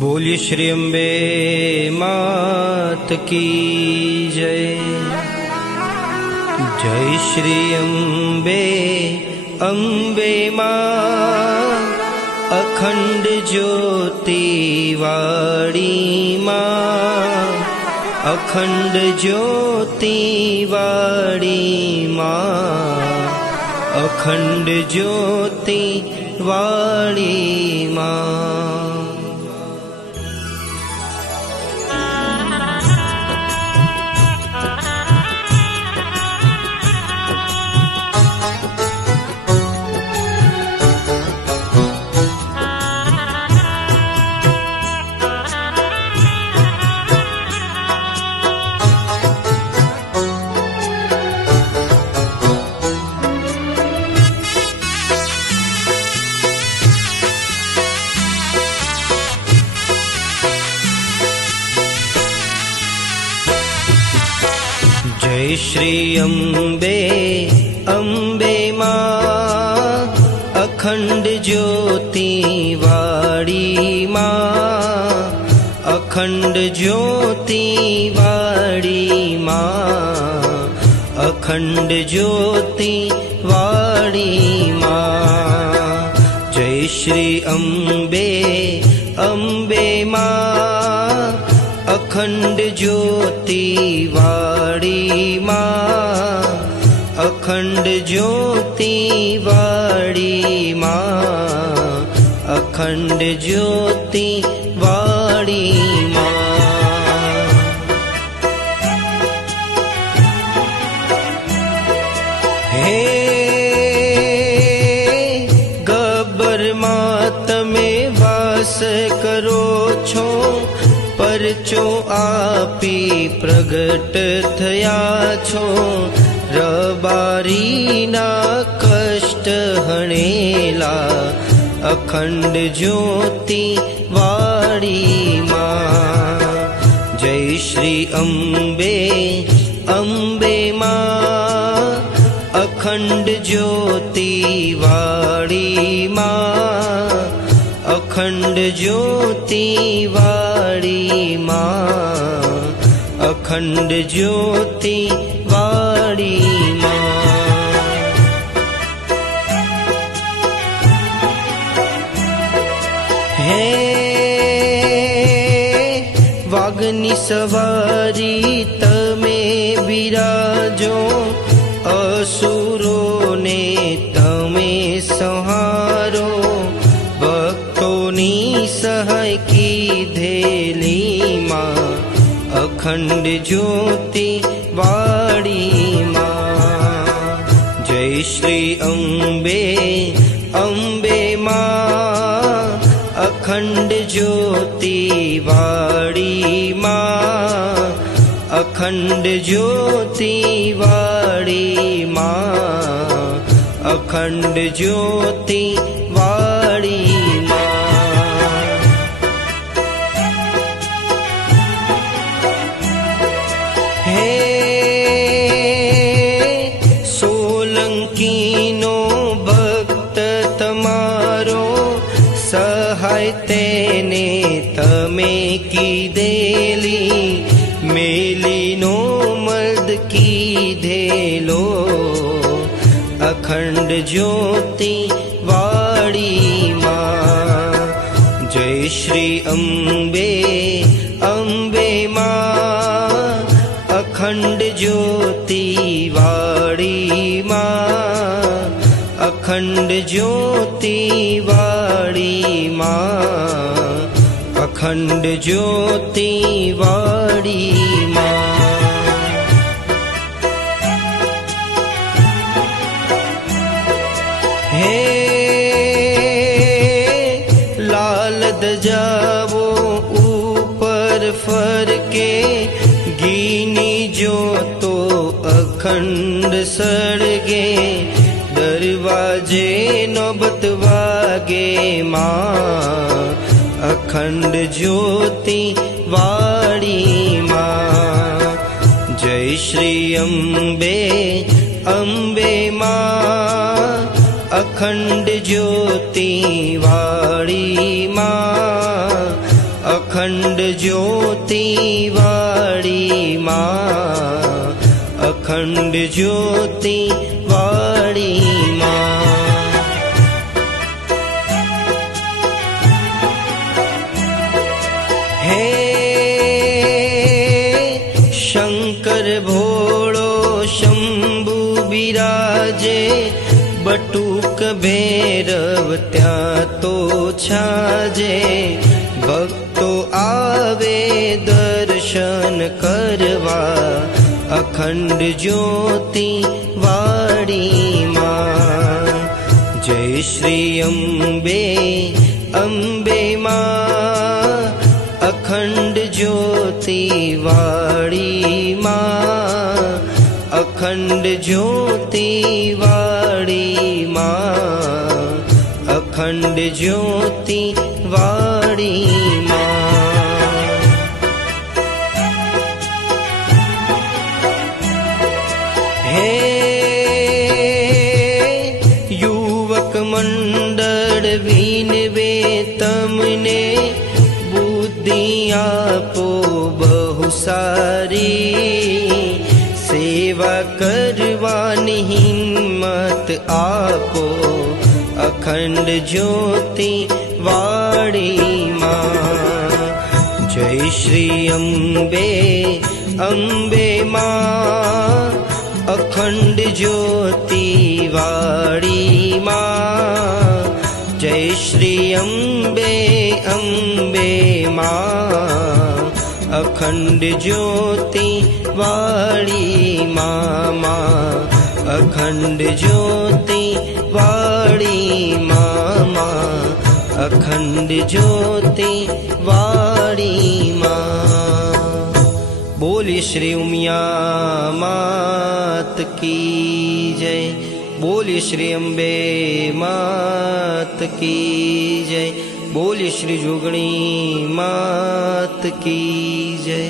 बोलिए श्री अम्बे मात की जय। जय श्री अम्बे अम्बे माँ, अखंड ज्योति वाणी माँ, अखंड ज्योति वाणी माँ, अखंड ज्योति वाणी माँ। जय श्री अम्बे अम्बे माँ, अखंड ज्योति वाणी माँ, अखंड ज्योति वाणी माँ, अखंड ज्योति वाणी माँ। जय श्री अम्बे अम्बे माँ, अखंड ज्योति वाणी माँ, अखंड ज्योति वाणी माँ, अखंड ज्योति वाणी माँ। हे गब्बर माँ तमे वास करो छो, परचो आपी प्रगट थया छो। रबारीना कष्ट हणेला, अखंड ज्योति वाणी माँ। जय श्री अम्बे अम्बे माँ, अखंड ज्योति वाणी माँ, अखंड ज्योति वाणी माँ, अखंड ज्योति वाणी माँ। हे वागनी सवारी तमे बिराजो, असुरो ने तमे संहारो। भक्तोनी सहाय कीधेली माँ, अखंड ज्योति वाणी माँ। जय श्री अम्बे अम्बे माँ, अखंड ज्योति वाणी माँ, अखंड ज्योति वाणी माँ, अखंड ज्योति वाणी माँ। हे सोलंकीनो भक्त तमारो, सहाय तेने तमे कीधेली। मेलीनो मर्द कीधेलो, अखंड ज्योति वाणी माँ। जय श्री अम्बे अम्बे माँ, अखंड ज्योति वाणी माँ, अखंड ज्योति वाणी माँ, अखंड ज्योति वाणी माँ। हे लाल दजावो ऊपर फरके, गीनी जो तो अखंड सड़गे। दरवाजे नौबत वागे माँ, अखंड ज्योति वाणी माँ। जय श्री अम्बे अम्बे माँ, अखंड ज्योति वाणी माँ, અખંડ જ્યોતિ વાળી માં, અખંડ જ્યોતિ વાળી માં. હે શંકર ભોળો શંભુ બિરાજે, બટુક ભૈરવ ત્યાં તો છાજે. ભક્તો આવે દર્શન કરવા, અખંડ જ્યોતિ વાળી માં. જય શ્રી અંબે અંબે માં, અખંડ જ્યોતિ વાળી માં, અખંડ જ્યોતિ વાળી માં, અખંડ જ્યોતિ વાળી માં. હે યુવક મંડળ વિનવે તમને, બુદ્ધિ આપો બહુ સારી. સેવા કરવાની હિંમત આપો, અખંડ જ્યોતિ વાળી માં. જય શ્રી અંબે અંબે માં, અખંડ જ્યોતિ વાળી માં. જય શ્રી અંબે અંબે માં, અખંડ જ્યોતિ વાળી માં. અખંડ જ્યોતિ વાળી માં, અખંડ જ્યોતિ વાળી માં. બોલી શ્રી ઉમિયા માત કી જય, બોલી શ્રી અંબે માત કી જય, બોલી શ્રી જોગણી માત કી જય.